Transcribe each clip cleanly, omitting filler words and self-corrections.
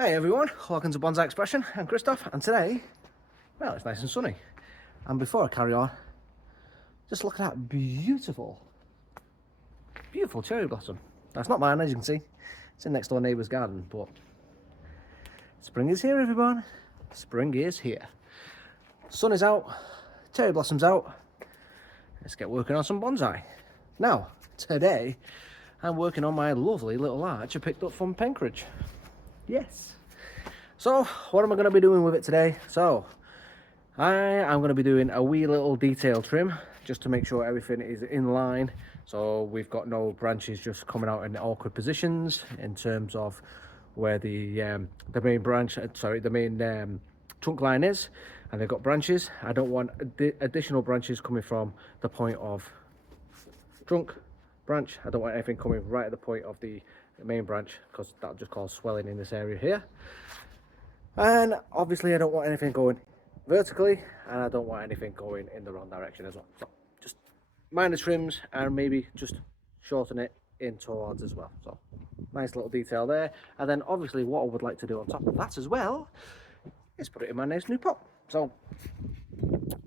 Hey everyone, welcome to Bonsai Expression. I'm Christoph, and today, well, it's nice and sunny. And before I carry on, just look at that beautiful cherry blossom. That's not mine, as you can see. It's in next door neighbour's garden, but spring is here, everyone. Spring is here. Sun is out, cherry blossom's out. Let's get working on some bonsai. Now, today, I'm working on my lovely little larch I picked up from Penkridge. Yes. So what am I going to be doing with it today? So I am going to be doing a wee little detail trim just to make sure everything is in line, so we've got no branches just coming out in awkward positions in terms of where the main branch, the main trunk line is, and they've got branches. I don't want additional branches coming from the point of trunk branch. I don't want anything coming right at the point of the main branch, because that'll just cause swelling in this area here. And obviously I don't want anything going vertically, and I don't want anything going in the wrong direction as well. So just minor trims and maybe just shorten it in towards as well. So nice little detail there. And then obviously what I would like to do on top of that as well is put it in my nice new pot. So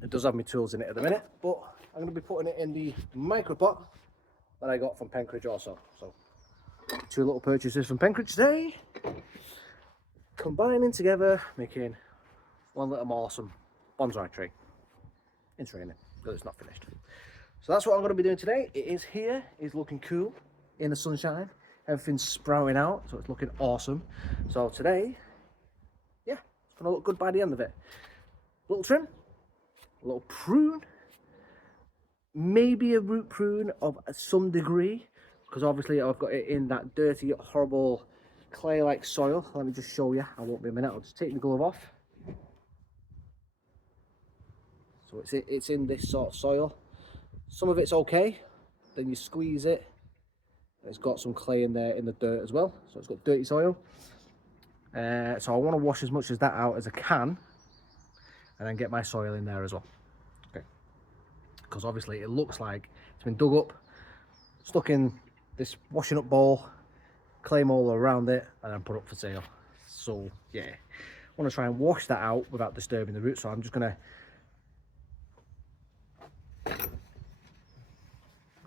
it does have my tools in it at the minute, but I'm going to be putting it in the micro pot that I got from Penkridge also. So two little purchases from Penkridge today, combining together, making one little awesome bonsai tree. It's raining because it's not finished. So that's what I'm going to be doing today. It is here, it's looking cool in the sunshine. Everything's sprouting out, so it's looking awesome. So today, yeah, it's going to look good by the end of it. Little trim, a little prune, maybe a root prune of some degree, because obviously I've got it in that dirty, horrible clay-like soil. Let me just show you. I won't be a minute. I'll just take the glove off. So it's in this sort of soil. Some of it's okay. Then you squeeze it. It's got some clay in there in the dirt as well. So it's got dirty soil. So I want to wash as much of that out as I can, and then get my soil in there as well. Okay. Because obviously it looks like it's been dug up, stuck in this washing up bowl, clay mold around it, and then put up for sale. So yeah, I want to try and wash that out without disturbing the roots. So I'm just gonna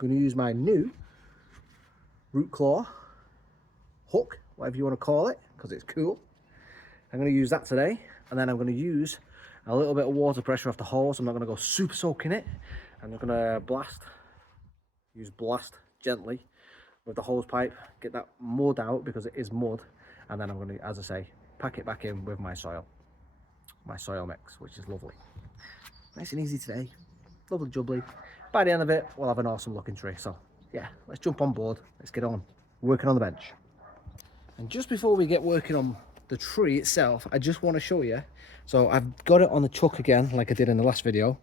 use my new root claw hook, whatever you want to call it, because it's cool. I'm going to use that today, and then I'm going to use a little bit of water pressure off the hose. I'm not going to go super soaking it. I'm just going to blast gently with the hose pipe, get that mud out because it is mud, and then I'm going to, as I say, pack it back in with my soil mix, which is lovely. Nice and easy today, lovely jubbly. By the end of it, we'll have an awesome looking tree. So yeah, let's jump on board, let's get on working on the bench. And just before we get working on the tree itself, I just want to show you. So I've got it on the chuck again, like I did in the last video.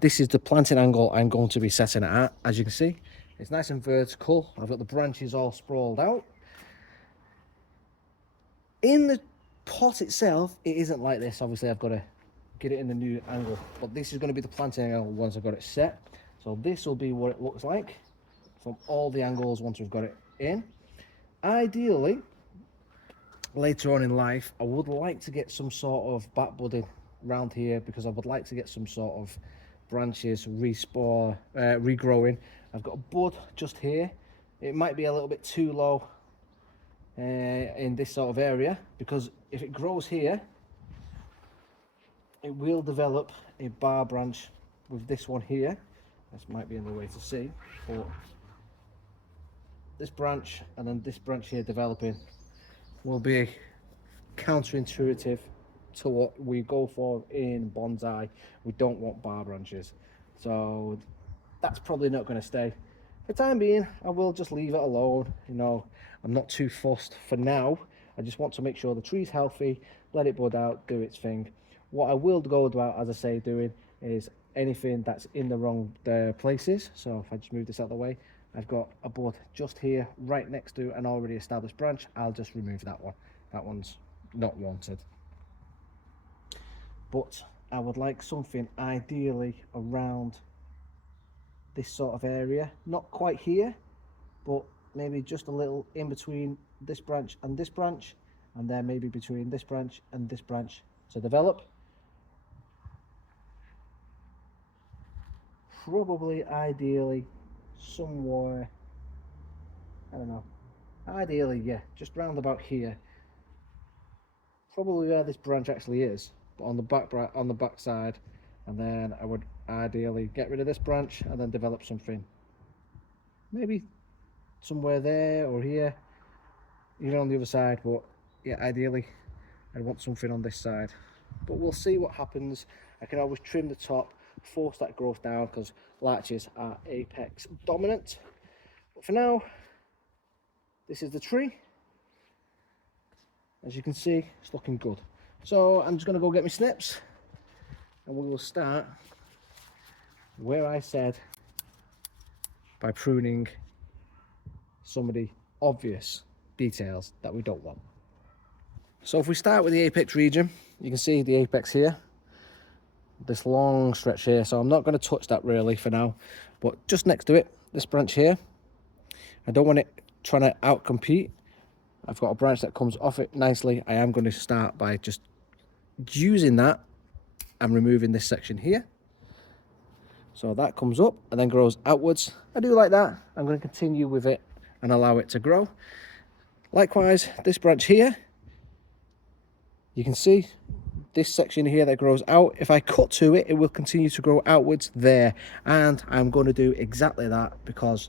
This is the planting angle I'm going to be setting it at. As you can see, it's nice and vertical. I've got the branches all sprawled out. In the pot itself, it isn't like this. Obviously, I've got to get it in the new angle, but this is going to be the planting angle once I've got it set. So this will be what it looks like from all the angles once we've got it in. Ideally, later on in life, I would like to get some sort of back budding around here, because I would like to get some sort of branches regrowing. I've got a bud just here. It might be a little bit too low in this sort of area, because if it grows here, it will develop a bar branch with this one here. This might be in the way to see, but this branch and then this branch here developing will be counterintuitive to what we go for in bonsai. We don't want bar branches, so that's probably not going to stay. For the time being, I will just leave it alone. You know, I'm not too fussed for now. I just want to make sure the tree's healthy, let it bud out, do its thing. What I will go about, as I say, doing is anything that's in the wrong places. So if I just move this out of the way, I've got a bud just here right next to an already established branch. I'll just remove that one. That one's not wanted. But I would like something ideally around this sort of area, not quite here, but maybe just a little in between this branch and this branch, and then maybe between this branch and this branch to develop. Probably, ideally, somewhere, I don't know, ideally, yeah, just round about here. Probably where this branch actually is, but on the back side, and then I would ideally get rid of this branch and then develop something. Maybe somewhere there or here, even on the other side, but yeah, ideally I'd want something on this side. But we'll see what happens. I can always trim the top, force that growth down, because larches are apex dominant. But for now, this is the tree. As you can see, it's looking good. So I'm just going to go get my snips, and we will start where I said, by pruning some of the obvious details that we don't want. So if we start with the apex region, you can see the apex here, this long stretch here. So I'm not going to touch that really for now, but just next to it, this branch here, I don't want it trying to outcompete. I've got a branch that comes off it nicely. I am going to start by just using that and removing this section here. So that comes up and then grows outwards. I do like that. I'm going to continue with it and allow it to grow. Likewise, this branch here, you can see this section here that grows out. If I cut to it, it will continue to grow outwards there. And I'm going to do exactly that because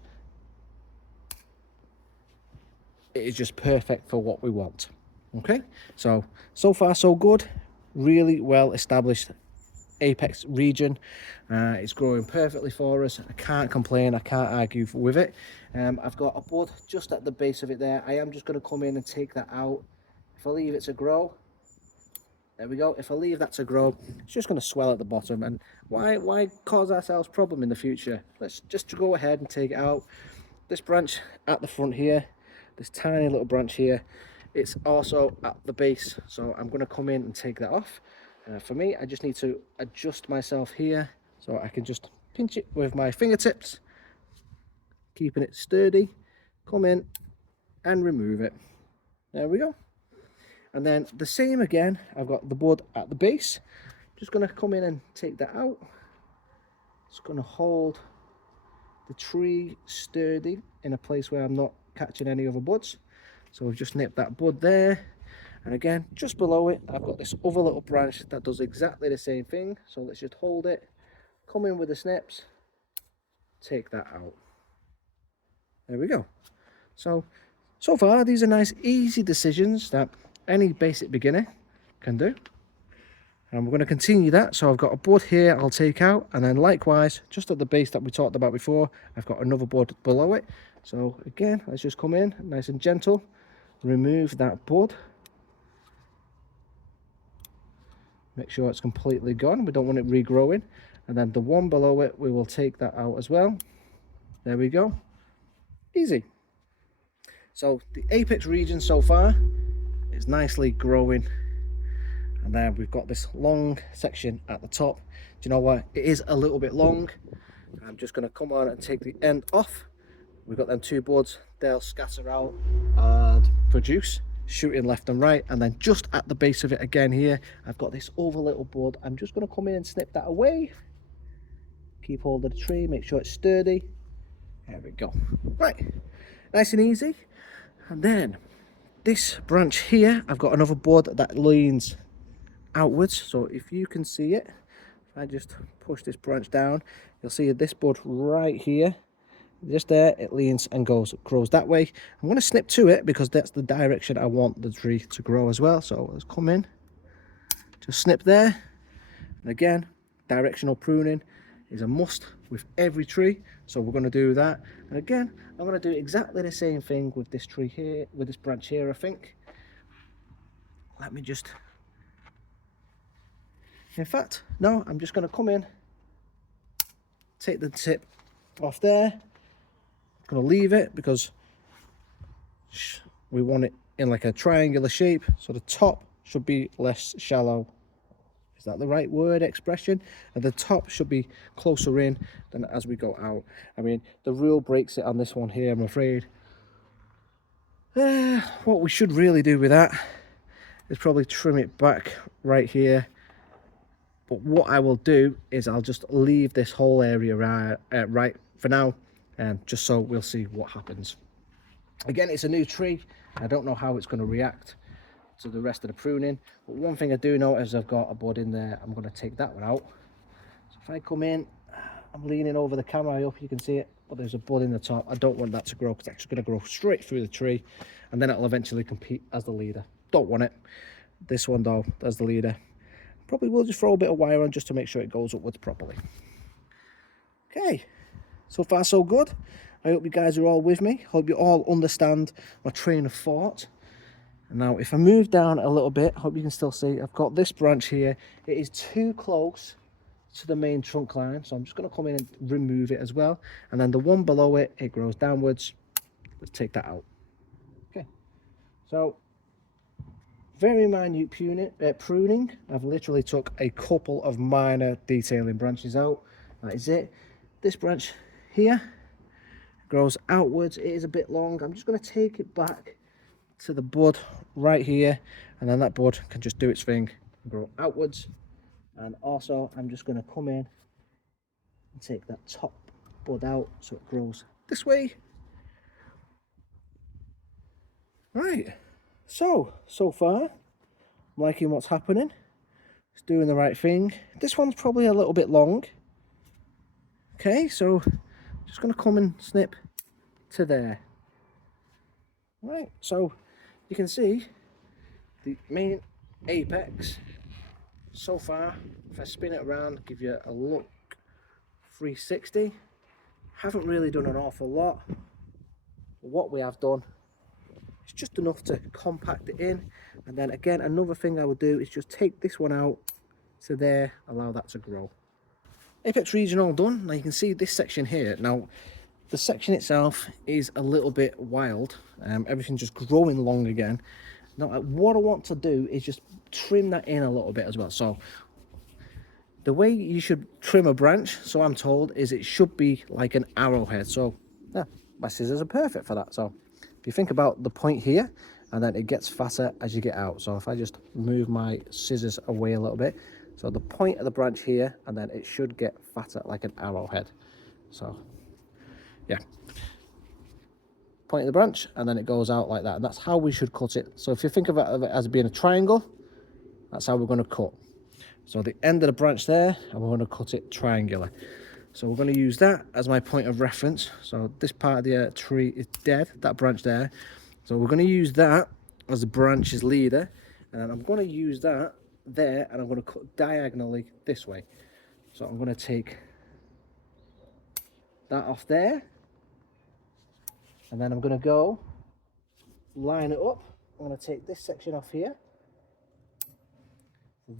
it is just perfect for what we want. Okay, so far so good. Really well established apex region. It's growing perfectly for us. I can't complain, I can't argue with it. I've got a bud just at the base of it there. I am just going to come in and take that out. If I leave it to grow, there we go. If I leave that to grow, it's just going to swell at the bottom, and why cause ourselves problem in the future? Let's just go ahead and take it out. This branch at the front here, this tiny little branch here, it's also at the base, so I'm going to come in and take that off. For me, I just need to adjust myself here so I can just pinch it with my fingertips, keeping it sturdy, come in and remove it. There we go. And then the same again, I've got the bud at the base. Just going to come in and take that out. It's going to hold the tree sturdy in a place where I'm not catching any other buds. So we've just nipped that bud there. And again, just below it, I've got this other little branch that does exactly the same thing. So let's just hold it, come in with the snips, take that out. There we go. So far, these are nice, easy decisions that any basic beginner can do. And we're going to continue that. So I've got a bud here I'll take out, and then likewise, just at the base that we talked about before, I've got another bud below it. So again, let's just come in nice and gentle, remove that bud. Make sure it's completely gone. We don't want it regrowing. And then the one below it, we will take that out as well. There we go. Easy. So the apex region so far is nicely growing. And then we've got this long section at the top. Do you know what? It is a little bit long. I'm just going to come on and take the end off. We've got them two buds. They'll scatter out and produce, shooting left and right. And then just at the base of it again here, I've got this other little bud. I'm just going to come in and snip that away. Keep hold of the tree, make sure it's sturdy. There we go. Right, nice and easy. And then this branch here, I've got another bud that leans outwards. So if you can see it, if I just push this branch down, you'll see this bud right here. Just there, it leans and grows that way. I'm going to snip to it because that's the direction I want the tree to grow as well. So let's come in, just snip there. And again, directional pruning is a must with every tree, so we're going to do that. And again, I'm going to do exactly the same thing with this tree here, with this branch here, I think. Let me just, in fact, no, I'm just going to come in, take the tip off there. I'm going to leave it because we want it in like a triangular shape, so the top should be less shallow. Is that the right word, expression? And the top should be closer in than as we go out. I mean, the rule breaks it on this one here, I'm afraid. What we should really do with that is probably trim it back right here. But what I will do is I'll just leave this whole area right for now, just so we'll see what happens. Again, it's a new tree. I don't know how it's going to react to the rest of the pruning, but one thing I do know is I've got a bud in there. I'm going to take that one out. So if I come in, I'm leaning over the camera, I hope you can see it, but there's a bud in the top. I don't want that to grow because it's actually going to grow straight through the tree, and then it'll eventually compete as the leader. Don't want it. This one though, as the leader, probably will just throw a bit of wire on just to make sure it goes upwards properly. Okay, so far so good. I hope you guys are all with me. Hope you all understand my train of thought. And now if I move down a little bit, hope you can still see, I've got this branch here. It is too close to the main trunk line, so I'm just going to come in and remove it as well. And then the one below it, it grows downwards. Let's take that out. Okay, so very minute pruning. I've literally took a couple of minor detailing branches out. That is it. This branch here grows outwards. It is a bit long. I'm just going to take it back to the bud right here, and then that bud can just do its thing and grow outwards. And also I'm just going to come in and take that top bud out so it grows this way. Right, so far I'm liking what's happening. It's doing the right thing. This one's probably a little bit long. Okay, so just going to come and snip to there. Right, so you can see the main apex so far. If I spin it around, give you a look, 360. Haven't really done an awful lot. What we have done is just enough to compact it in, and then again another thing I will do is just take this one out to there, allow that to grow. Apex region all done. Now you can see this section here. Now the section itself is a little bit wild. Everything's just growing long again. Now what I want to do is just trim that in a little bit as well. So the way you should trim a branch, so I'm told, is it should be like an arrowhead. So yeah, my scissors are perfect for that. So if you think about the point here, and then it gets fatter as you get out. So if I just move my scissors away a little bit, so the point of the branch here, and then it should get fatter like an arrowhead. So yeah, point of the branch, and then it goes out like that, and that's how we should cut it. So if you think of it as being a triangle, that's how we're going to cut. So the end of the branch there, and we're going to cut it triangular. So we're going to use that as my point of reference. So this part of the tree is dead, that branch there. So we're going to use that as the branch's leader, and I'm going to use that there, and I'm going to cut diagonally this way. So I'm going to take that off there, and then I'm going to go line it up. I'm going to take this section off here.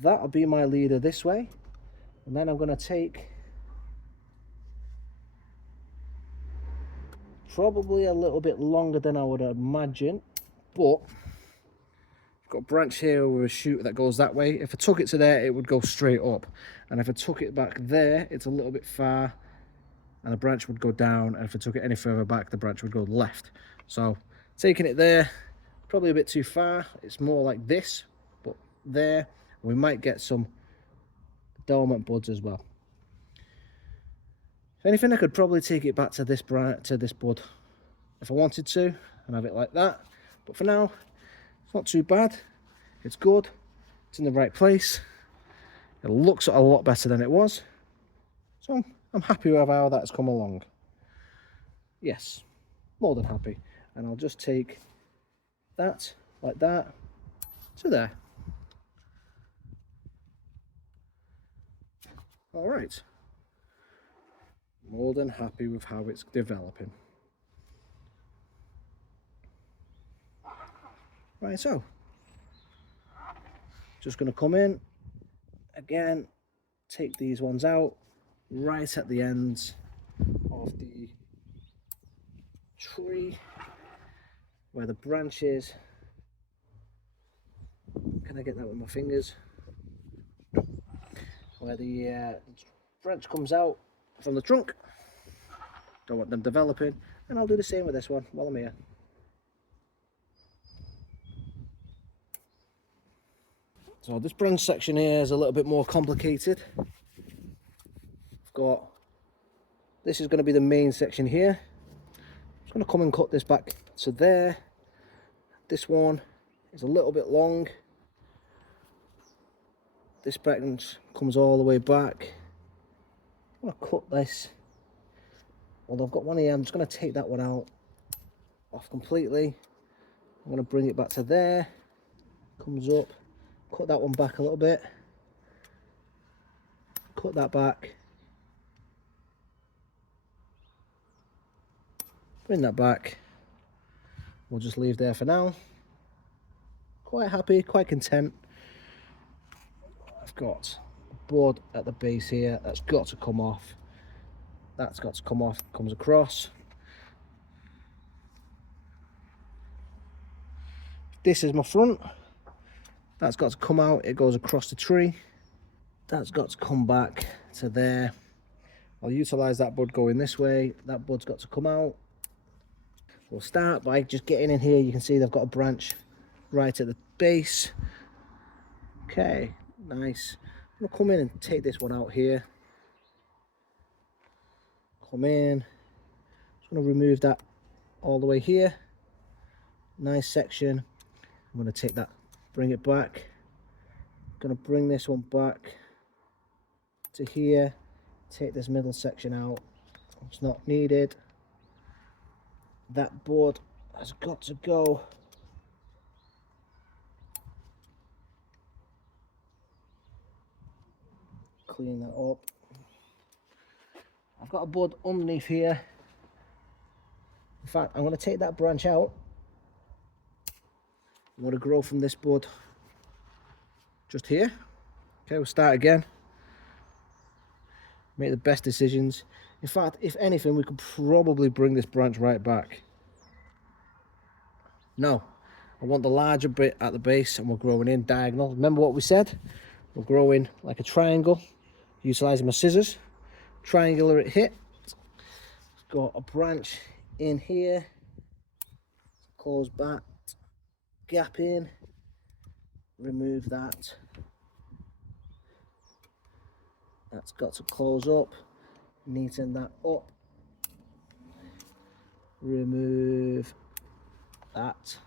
That'll be my leader this way, and then I'm going to take probably a little bit longer than I would imagine, but I've got a branch here with a shoot that goes that way. If I took it to there, it would go straight up, and if I took it back there, it's a little bit far, and the branch would go down, and if I took it any further back, the branch would go left. So taking it there, probably a bit too far. It's more like this, but there. We might get some dormant buds as well. If anything, I could probably take it back to this bud if I wanted to, and have it like that. But for now, it's not too bad. It's good. It's in the right place. It looks a lot better than it was. So I'm happy with how that's come along. Yes, more than happy. And I'll just take that like that to there. All right, more than happy with how it's developing. Right, so just going to come in again, take these ones out right at the ends of the tree where the branch is. Can I get that with my fingers? Where the branch comes out from the trunk. Don't want them developing, and I'll do the same with this one while I'm here. So this branch section here is a little bit more complicated. I've got, this is going to be the main section here. I'm just going to come and cut this back to there. This one is a little bit long. This branch comes all the way back. I'm going to cut this. Well, I've got one here. I'm just going to take that one out off completely. I'm going to bring it back to there. Comes up. Cut that one back a little bit. Cut that back. Bring that back. We'll just leave there for now. Quite happy, quite content. I've got a board at the base here. That's got to come off. That's got to come off. Comes across. This is my front. That's got to come out. It goes across the tree. That's got to come back to there. I'll utilise that bud going this way. That bud's got to come out. We'll start by just getting in here. You can see they've got a branch right at the base. Okay, nice. I'm going to come in and take this one out here. Come in. Just going to remove that all the way here. Nice section. I'm going to take that, bring it back. I'm going to bring this one back to here. Take this middle section out. It's not needed. That board has got to go. Clean that up. I've got a bud underneath here. In fact, I'm going to take that branch out. I'm going to grow from this bud just here. Okay, we'll start again. Make the best decisions. In fact, if anything, we could probably bring this branch right back. No, I want the larger bit at the base, and we're growing in diagonal. Remember what we said? We're growing like a triangle, utilising my scissors. Triangular it hit. It's got a branch in here. Close back, gap in, remove that. That's got to close up. Neaten that up, remove that,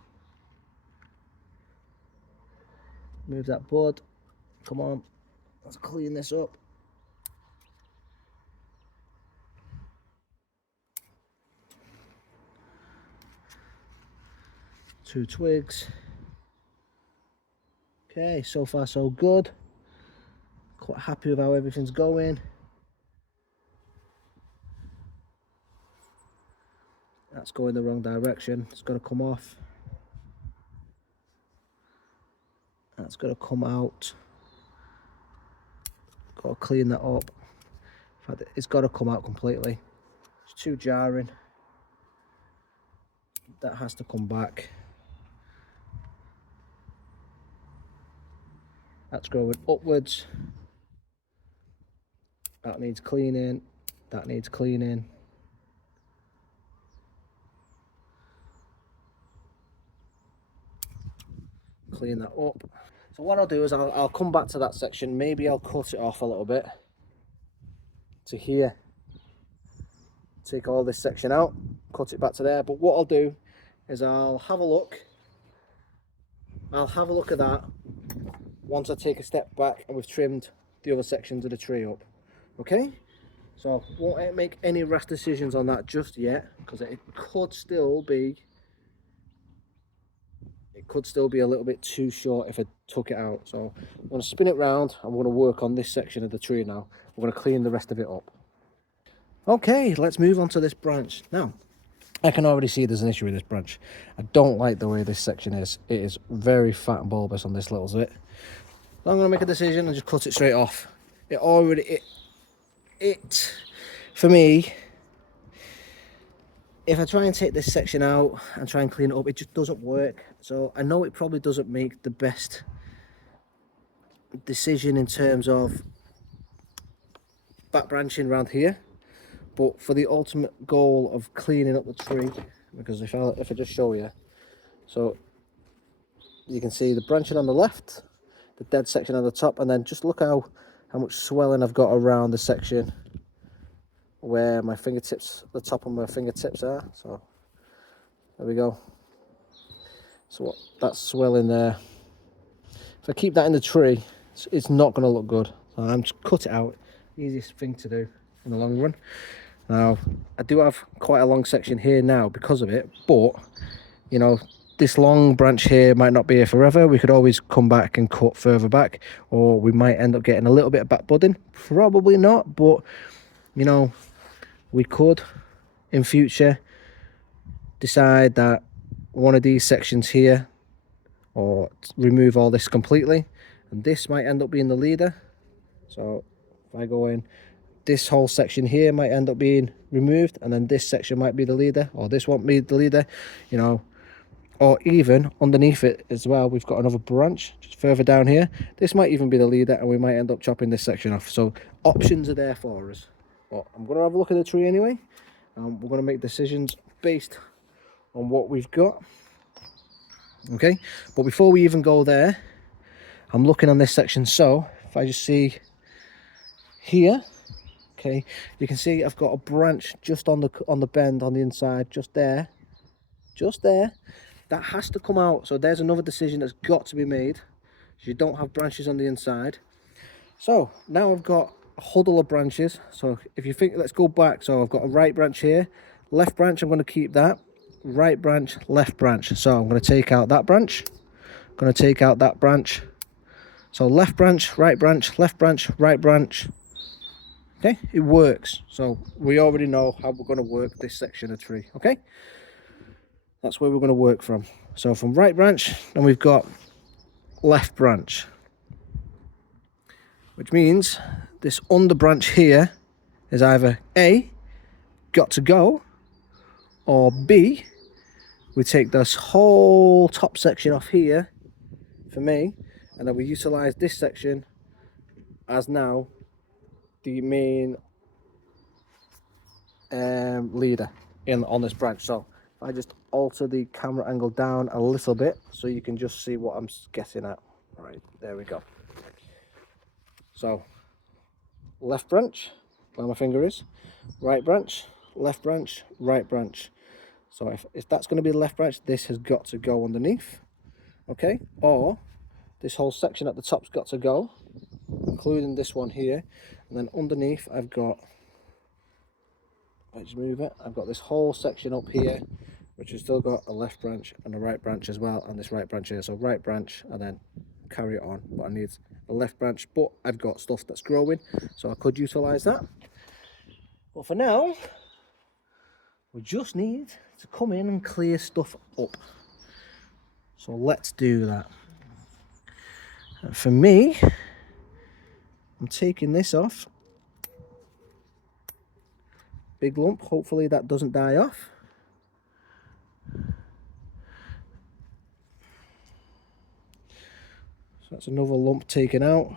move that bud. Come on, let's clean this up. Two twigs. Okay, so far so good. Quite happy with how everything's going. That's going the wrong direction. It's got to come off. That's got to come out. Got to clean that up. In fact, it's got to come out completely. It's too jarring. That has to come back. That's growing upwards. That needs cleaning. That needs cleaning. Clean that up. So what I'll do is I'll come back to that section. Maybe I'll cut it off a little bit to here. Take all this section out, cut it back to there. But what I'll do is I'll have a look. I'll have a look at that once I take a step back and we've trimmed the other sections of the tree up. Okay? So I won't make any rash decisions on that just yet, because it could still be a little bit too short if I took it out. So I'm going to spin it round. I'm going to work on this section of the tree now. I'm going to clean the rest of it up. Okay, let's move on to this branch. Now, I can already see there's an issue with this branch. I don't like the way this section is. It is very fat and bulbous on this little bit. So I'm going to make a decision and just cut it straight off. For me, if I try and take this section out and try and clean it up, it just doesn't work. So I know it probably doesn't make the best decision in terms of back branching around here, but for the ultimate goal of cleaning up the tree, because if I just show you, so you can see the branching on the left, the dead section on the top, and then just look how much swelling I've got around the section where my fingertips, the top of my fingertips are. So there we go. So what, that's swelling there. If I keep that in the tree, it's not going to look good. So I'm just cut it out. Easiest thing to do in the long run. Now, I do have quite a long section here now because of it, but, you know, this long branch here might not be here forever. We could always come back and cut further back, or we might end up getting a little bit of back budding. Probably not, but, you know, we could, in future, decide that one of these sections here, or remove all this completely, and this might end up being the leader. So if I go in, this whole section here might end up being removed, and then this section might be the leader, or this won't be the leader, you know. Or even underneath it as well, we've got another branch just further down here. This might even be the leader, and we might end up chopping this section off. So options are there for us. But I'm going to have a look at the tree anyway. We're going to make decisions based on what we've got. Okay, but before we even go there, I'm looking on this section. So if I just see here, okay, you can see I've got a branch just on the bend on the inside, just there. That has to come out. So there's another decision that's got to be made. You don't have branches on the inside. So now I've got a huddle of branches. So if you think, let's go back. So I've got a right branch here, left branch, I'm going to keep that. Right branch, left branch. So I'm going to take out that branch. I'm going to take out that branch. So left branch, right branch, left branch, right branch. Okay, it works. So we already know how we're going to work this section of tree. Okay, that's where we're going to work from. So from right branch, and we've got left branch, which means this under branch here is either A, got to go, or B, we take this whole top section off here for me, and then we utilize this section as now the main leader on this branch. So if I just alter the camera angle down a little bit so you can just see what I'm getting at. All right, there we go. So left branch, where my finger is, right branch, left branch, right branch. So if that's going to be the left branch, this has got to go underneath, okay? Or this whole section at the top's got to go, including this one here. And then underneath I've got, let's move it, I've got this whole section up here, which has still got a left branch and a right branch as well, and this right branch here. So right branch, and then carry it on. But I need a left branch, but I've got stuff that's growing, so I could utilize that. But for now, we just need to come in and clear stuff up. So let's do that. And for me, I'm taking this off. Big lump, hopefully that doesn't die off. So that's another lump taken out.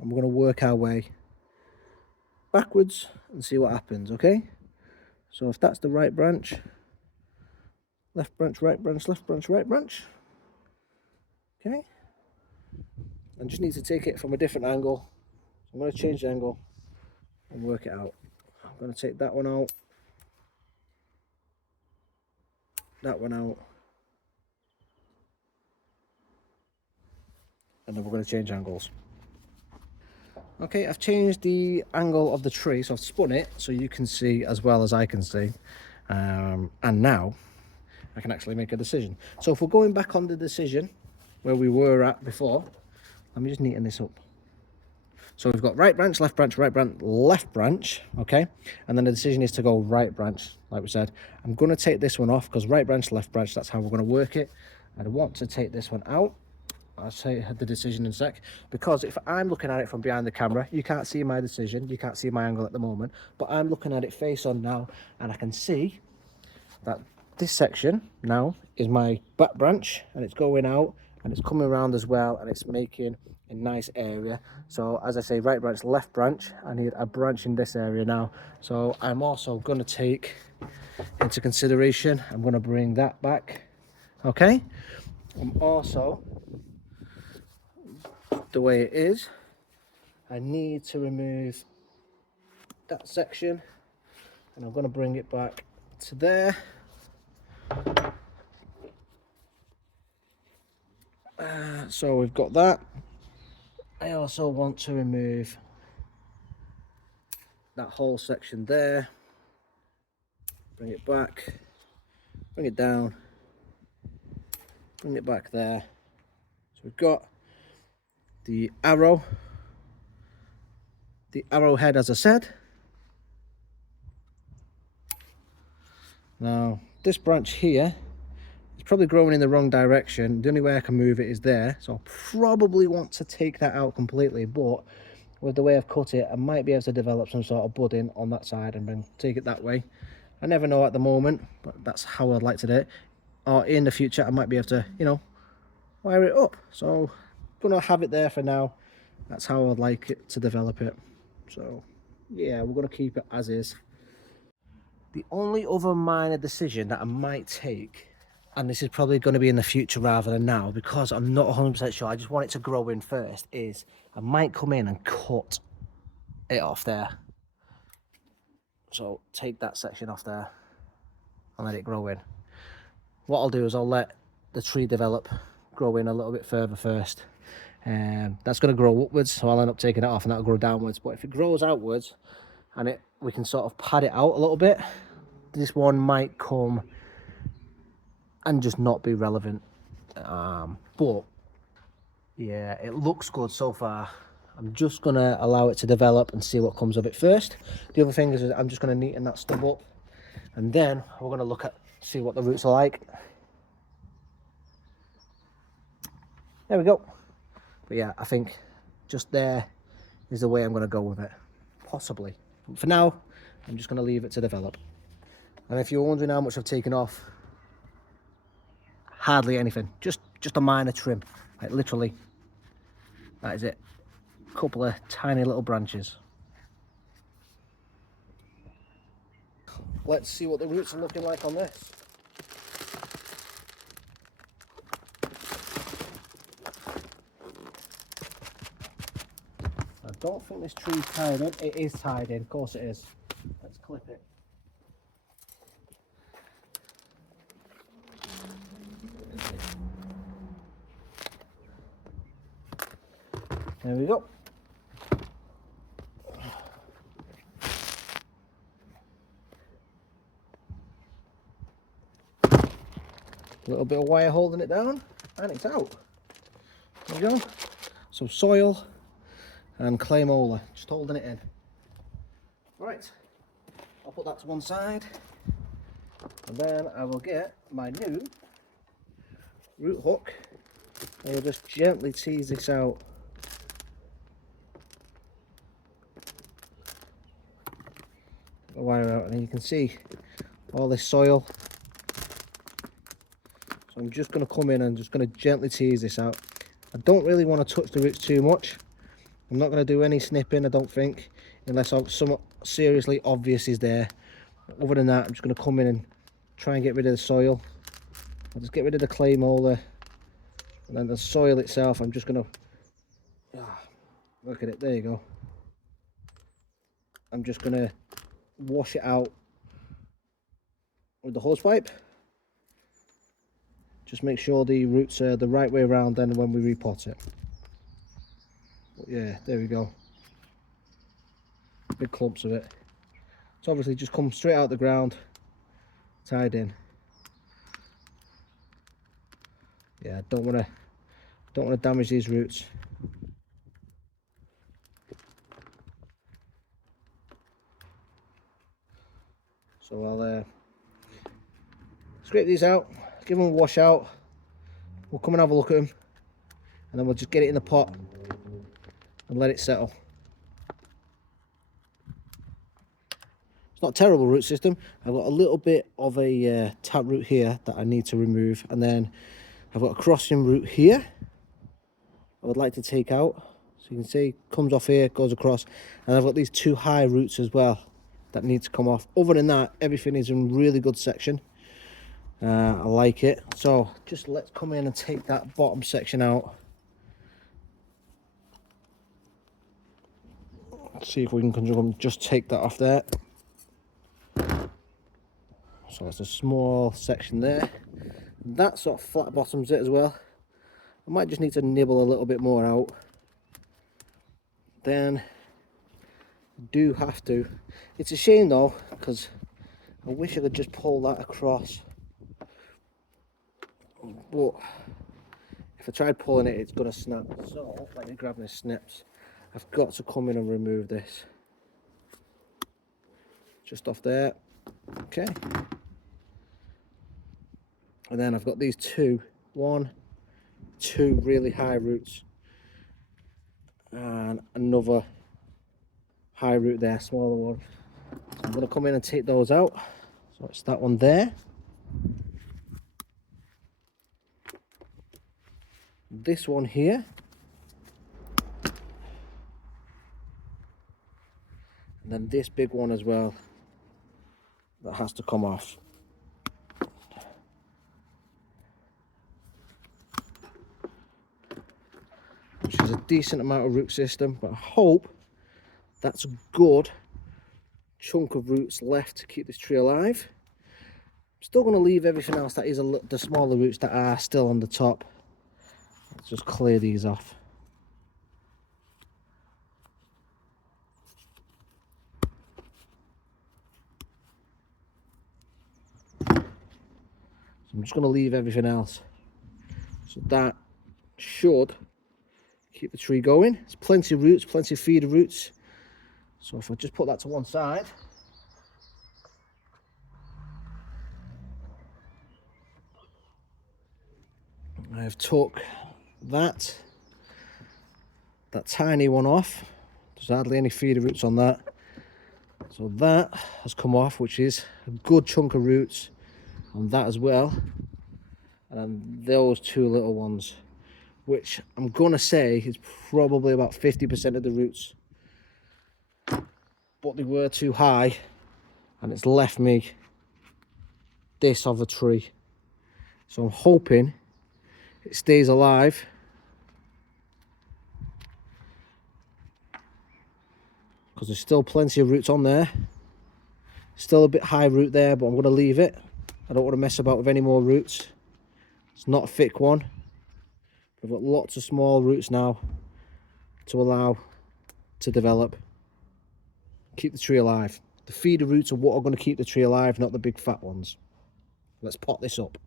And we're going to work our way backwards and see what happens, okay? So if that's the right branch, left branch, right branch, left branch, right branch, okay? And just need to take it from a different angle. So I'm going to change the angle and work it out. I'm going to take that one out, that one out, and then we're going to change angles. Okay, I've changed the angle of the tree, so I've spun it so you can see as well as I can see. And now I can actually make a decision. So if we're going back on the decision where we were at before, let me just neaten this up. So we've got right branch, left branch, right branch, left branch, okay? And then the decision is to go right branch, like we said. I'm going to take this one off because right branch, left branch, that's how we're going to work it. I want to take this one out. I'll say the decision in a sec, because if I'm looking at it from behind the camera, you can't see my decision, you can't see my angle at the moment, but I'm looking at it face on now, and I can see that this section now is my back branch, and it's going out, and it's coming around as well, and it's making a nice area. So as I say, right branch, left branch, I need a branch in this area now. So I'm also going to take into consideration, I'm going to bring that back, okay? I'm also the way it is. I need to remove that section, and I'm going to bring it back to there. So we've got that. I also want to remove that whole section there. Bring it back, bring it down, bring it back there. So we've got the arrowhead, as I said. Now this branch here is probably growing in the wrong direction. The only way I can move it is there, so I'll probably want to take that out completely, but with the way I've cut it, I might be able to develop some sort of budding on that side and then take it that way. I never know at the moment, but that's how I'd like to do it. Or in the future I might be able to, you know, wire it up. So I'm gonna have it there for now. That's how I'd like it to develop it. So yeah, we're gonna keep it as is. The only other minor decision that I might take, and this is probably going to be in the future rather than now, because I'm not 100% sure, I just want it to grow in first, is I might come in and cut it off there. So take that section off there and let it grow in. What I'll do is I'll let the tree develop, grow in a little bit further first. That's going to grow upwards, so I'll end up taking it off and that'll grow downwards. But if it grows outwards and we can sort of pad it out a little bit, this one might come and just not be relevant. But yeah, it looks good so far. I'm just gonna allow it to develop and see what comes of it first. The other thing is I'm just gonna neaten that stub up, and then we're gonna look at see what the roots are like. There we go. But yeah, I think just there is the way I'm gonna go with it, possibly. But for now, I'm just gonna leave it to develop. And if you're wondering how much I've taken off, hardly anything, just a minor trim, like literally, that is it. A couple of tiny little branches. Let's see what the roots are looking like on this. I don't think this tree's tied in. It is tied in, of course it is. Let's clip it. There we go. A little bit of wire holding it down, and it's out. There we go. Some soil and clay molar, just holding it in. Right, I'll put that to one side, and then I will get my new root hook, and you'll just gently tease this out. The wire out, and you can see all this soil. So I'm just going to come in and just going to gently tease this out. I don't really want to touch the roots too much. I'm not going to do any snipping, I don't think, unless somewhat seriously obvious is there. Other than that, I'm just going to come in and try and get rid of the soil. I'll just get rid of the clay molar, and then the soil itself, I'm just going to, look at it, there you go. I'm just going to wash it out with the hose pipe. Just make sure the roots are the right way around then when we repot it. But yeah, there we go. Big clumps of it. So obviously just come straight out the ground, tied in. Yeah, don't want to damage these roots. So I'll scrape these out, give them a wash out. We'll come and have a look at them, and then we'll just get it in the pot and let it settle. It's not a terrible root system. I've got a little bit of a taproot here that I need to remove, and then I've got a crossing root here I would like to take out. So you can see it comes off here, goes across, and I've got these two high roots as well that need to come off. Other than that, everything is in really good section. I like it. So just let's come in and take that bottom section out. Let's see if we can just take that off there. So it's a small section there. That sort of flat bottoms it as well. I might just need to nibble a little bit more out. Then do have to. It's a shame though, because I wish I could just pull that across. But if I tried pulling it, it's gonna snap. So let me grab my snips. I've got to come in and remove this. Just off there. Okay. And then I've got these two really high roots. And another high root there, smaller one. So I'm gonna come in and take those out. So it's that one there. This one here. And then this big one as well. That has to come off. Which is a decent amount of root system, but I hope that's a good chunk of roots left to keep this tree alive. I'm still going to leave everything else that is the smaller roots that are still on the top. Let's just clear these off. So I'm just going to leave everything else. So that should keep the tree going. There's plenty of roots, plenty of feeder roots. So if I just put that to one side. I've took that tiny one off. There's hardly any feeder roots on that. So that has come off, which is a good chunk of roots on that as well. And then those two little ones, which I'm gonna say is probably about 50% of the roots. But they were too high and it's left me this of a tree. So I'm hoping it stays alive. Because there's still plenty of roots on there. Still a bit high root there, but I'm going to leave it. I don't want to mess about with any more roots. It's not a thick one. I've got lots of small roots now to allow to develop. Keep the tree alive. The feeder roots are what are going to keep the tree alive, not the big fat ones. Let's pot this up.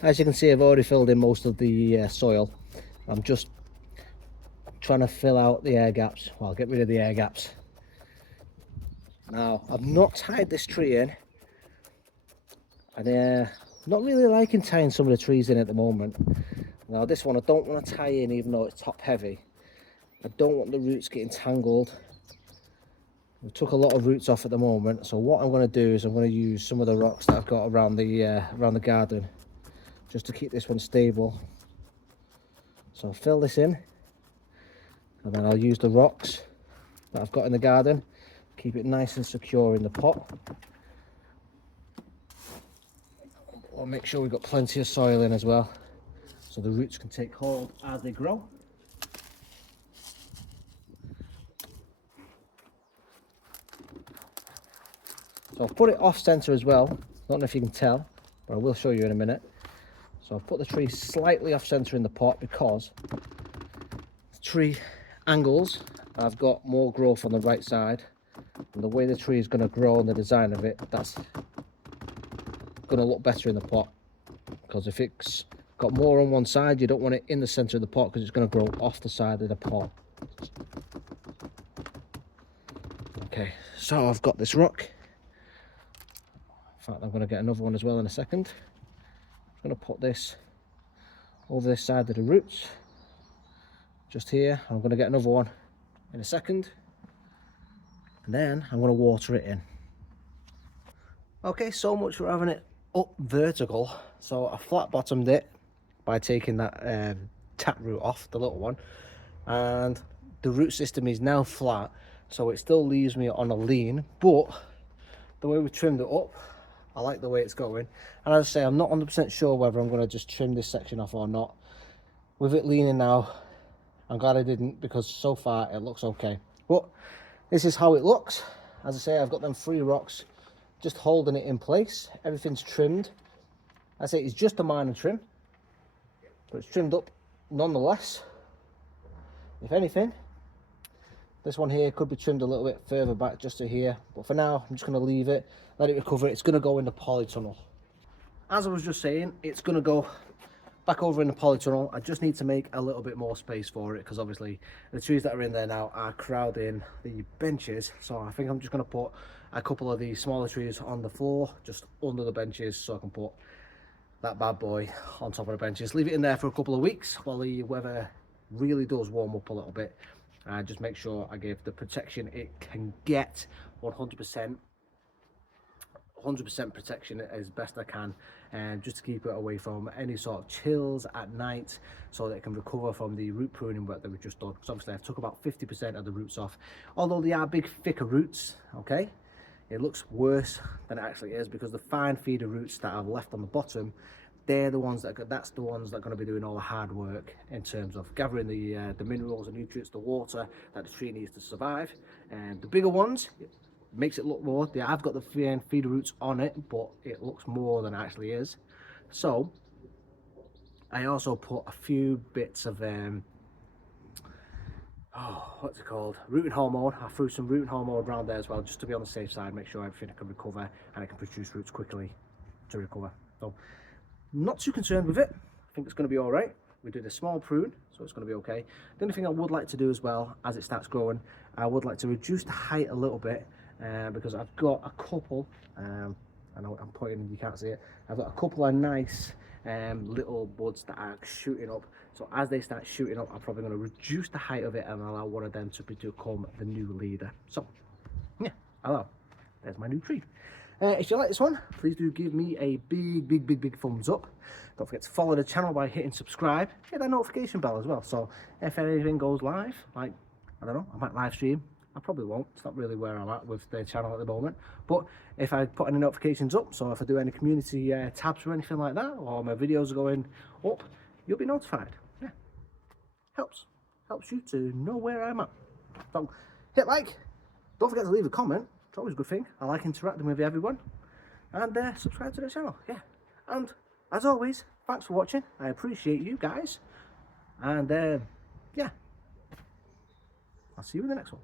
As you can see, I've already filled in most of the soil. I'm just trying to fill out the air gaps. Well, get rid of the air gaps. Now, I've not tied this tree in. And not really liking tying some of the trees in at the moment. Now, this one I don't want to tie in even though it's top heavy. I don't want the roots getting tangled. We took a lot of roots off at the moment. So what I'm going to do is I'm going to use some of the rocks that I've got around the garden, just to keep this one stable. So I'll fill this in and then I'll use the rocks that I've got in the garden, keep it nice and secure in the pot. I'll make sure we've got plenty of soil in as well, so the roots can take hold as they grow. So I've put it off centre as well. I don't know if you can tell, but I will show you in a minute. So I've put the tree slightly off centre in the pot because the tree angles, I've got more growth on the right side, and the way the tree is going to grow and the design of it, that's going to look better in the pot. Because if it's got more on one side, you don't want it in the centre of the pot because it's going to grow off the side of the pot. Okay, so I've got this rock. In fact, I'm going to get another one as well in a second. I'm going to put this over this side of the roots, just here. I'm going to get another one in a second, and then I'm going to water it in. Okay, so much for having it up vertical. So I flat bottomed it by taking that tap root off, the little one, and the root system is now flat, so it still leaves me on a lean, but the way we trimmed it up, I like the way it's going. And as I say, I'm not 100% sure whether I'm going to just trim this section off or not. With it leaning now, I'm glad I didn't, because so far it looks okay. But this is how it looks. As I say, I've got them 3 rocks just holding it in place. Everything's trimmed. I say it's just a minor trim, but it's trimmed up nonetheless. If anything, this one here could be trimmed a little bit further back just to here, but for now I'm just going to leave it, let it recover. It's going to go in the polytunnel. As I was just saying, it's going to go back over in the polytunnel. I just need to make a little bit more space for it, because obviously the trees that are in there now are crowding the benches. So I think I'm just going to put a couple of these smaller trees on the floor, just under the benches, so I can put that bad boy on top of the benches. Leave it in there for a couple of weeks while the weather really does warm up a little bit. Just make sure I give the protection it can get. 100% protection as best I can, and just to keep it away from any sort of chills at night, so that it can recover from the root pruning work that we've just done. Because obviously I've took about 50% of the roots off. Although they are big thicker roots, okay, it looks worse than it actually is, because the fine feeder roots that I've left on the bottom, they're the ones that that's the ones that are going to be doing all the hard work in terms of gathering the minerals and nutrients, the water that the tree needs to survive. And the bigger ones, makes it look more. I've got the feeder roots on it, but it looks more than it actually is. So I also put a few bits of what's it called, rooting hormone. I threw some rooting hormone around there as well, just to be on the safe side, make sure everything can recover and it can produce roots quickly to recover. So not too concerned with it. I think it's going to be all right. We did a small prune, so it's going to be okay. The only thing I would like to do as well, as it starts growing, I would like to reduce the height a little bit, because I've got a couple, I know I'm pointing, you can't see it, I've got a couple of nice little buds that are shooting up. So as they start shooting up, I'm probably going to reduce the height of it and allow one of them to become the new leader. So yeah, hello, there's my new tree. If you like this one, please do give me a big thumbs up. Don't forget to follow the channel by hitting subscribe. Hit that notification bell as well, so if anything goes live, like, I don't know, I might live stream. I probably won't. It's not really where I'm at with the channel at the moment. But if I put any notifications up, so if I do any community tabs or anything like that, or my videos are going up, you'll be notified. Yeah, helps you to know where I'm at. So hit like, don't forget to leave a comment. It's always a good thing. I like interacting with everyone. And subscribe to the channel. Yeah, and as always, thanks for watching. I appreciate you guys. And yeah, I'll see you in the next one.